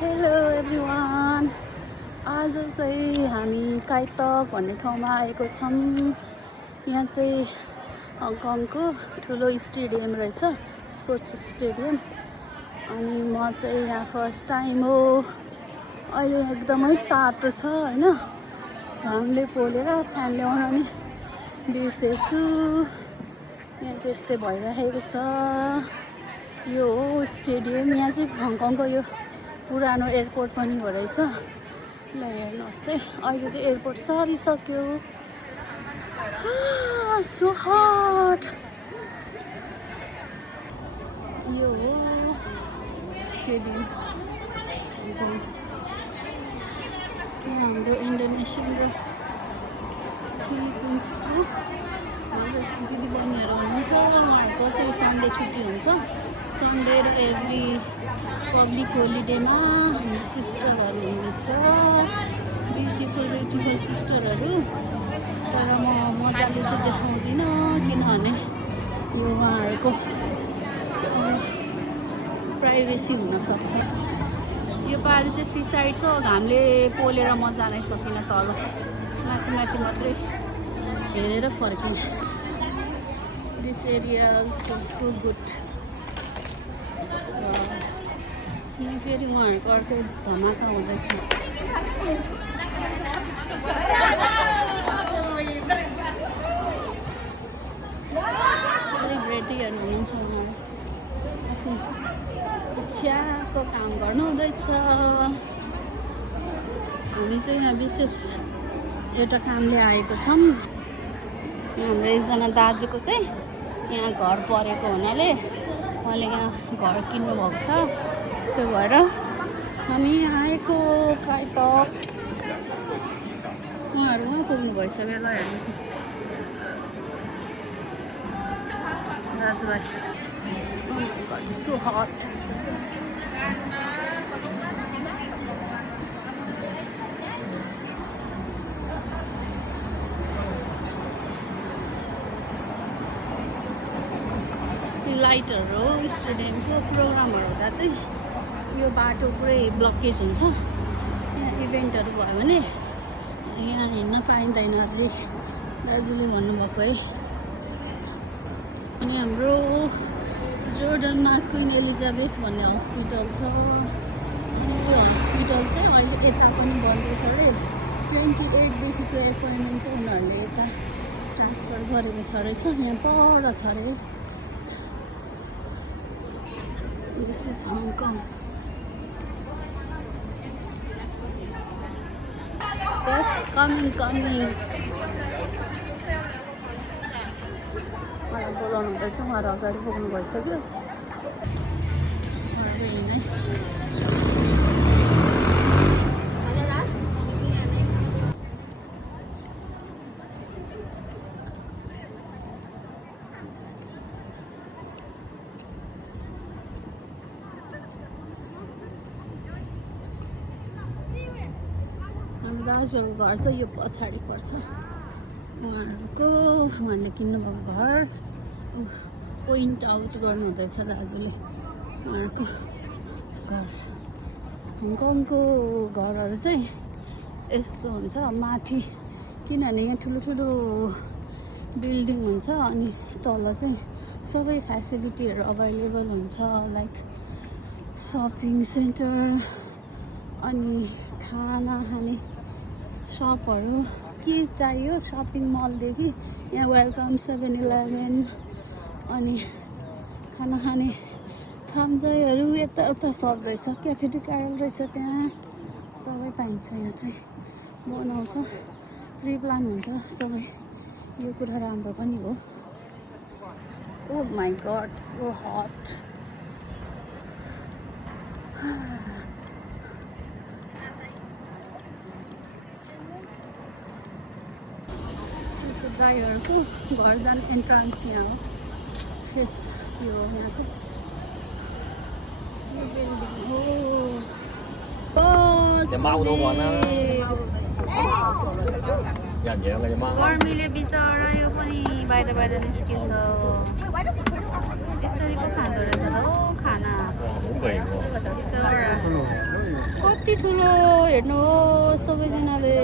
Hello everyone, आज चाहिँ हामी काइतक भन्ने ठाउँमा आएको छौँ। यहाँ चाहिँ हङकङको ठुलो स्टेडियम रहेछ, स्पोर्ट्स स्टेडियम। अनि म चाहिँ यहाँ फर्स्ट टाइम हो। अहिले एकदमै तातो छ हैन, घामले पोलेर फ्यान ल्याउन नि बिर्सेछु। यहाँ चाहिँ यस्तै भइरहेको छ। यो हो स्टेडियम। यहाँ चाहिँ हङकङको यो पुरानो एयरपोर्ट पनि हो रहेछ। ल हेर्नुहोस् है, अहिले चाहिँ एयरपोर्ट सरिसक्यो। So hot. यो हो स्टेडियम। यहाँ हाम्रो इन्डोनेसियन र फिलिपिन्स दिदीबहिनीहरू हुनुहुन्छ। उहाँहरूको चाहिँ सन्डे छुट्टी हुन्छ। सन्डे र एभ्री पब्लिक होलिडेमा हाम्रो सिस्टरहरू हुनुहुन्छ, ब्युटिफुल सिस्टरहरू। तर म मजाले चाहिँ देखाउँदिनँ किनभने यो उहाँहरूको प्राइभेसी हुनसक्छ। यो पालि चाहिँ सी साइड छ, घामले पोलेर म जानै सकिनँ। तल माथि मात्रै हेरेर फर्किने। This area also to good. यहाँ फेरि उहाँहरूको अर्को धमाका हुँदैछ। सेलिब्रेटीहरू हुनुहुन्छ, उहाँहरू चियाको काम गर्नु हुँदैछ। हामी चाहिँ यहाँ विशेष एउटा कामले आएको छौँ। हाम्रो एकजना दाजुको चाहिँ यहाँ घर परेको हुनाले उहाँले यहाँ घर किन्नुभएको छ। त्यो भएर हामी आएको काइतक। उहाँहरू उहाँ पुग्नु भइसक्यो। ल हेर्नुहोस् दाजुभाइ। So hot. लाइटहरू हो स्टेडियमको। प्रोग्रामहरू हुँदा चाहिँ यो बाटो पुरै ब्लकेज हुन्छ। यहाँ इभेन्टहरू भयो भने यहाँ हिँड्न पाइँदैन अरे दाजुले भन्नुभएको है। अनि हाम्रो जोर्डनमा क्विन एलिजाबेथ भन्ने हस्पिटल छ। यो हस्पिटल चाहिँ अहिले यता पनि बन्दैछ अरे। 28देखिको एपोइन्टमेन्ट चाहिँ उनीहरूले यता ट्रान्सफर गरेको छ रहेछ। यहाँ पर छ अरे। This is Hong Kong. Yes, coming. मलाई बोलाउनु हुँदैछ। उहाँहरू अगाडि पुग्नु भइसक्यो। दाजुहरूको घर चाहिँ यो पछाडि पर्छ। उहाँहरूले किन्नुभएको घर पोइन्ट आउट गर्नु हुँदैछ दाजुले। उहाँहरूको घर हङकङको घरहरू चाहिँ यस्तो हुन्छ माथि, किनभने यहाँ ठुलो बिल्डिङ हुन्छ। अनि तल चाहिँ सबै फेसिलिटीहरू अभाइलेबल हुन्छ, लाइक सपिङ सेन्टर अनि खाना खाने सपहरू। के चाहियो सपिङ मलदेखि यहाँ वेलकम 7-11 अनि खाना खाने थाम्जाइहरू यता सब रहेछ। क्याफे क्यारल रहेछ, त्यहाँ सबै पाइन्छ। यहाँ चाहिँ बनाउँछ, प्री प्लान हुन्छ सबै। यो कुरा राम्रो पनि हो। ओह माई गड, सो हट। गाईहरूको घर जाने एन्ट्रान्स यहाँ हो। फेस यो हो यहाँको बिल्डिङ हो। गर्मीले बिचरा यो पनि बाहिर निस्केछ। यसरी पो खाँदो रहेछ त हो खाना बिचरा। कति ठुलो हेर्नुहोस् सबैजनाले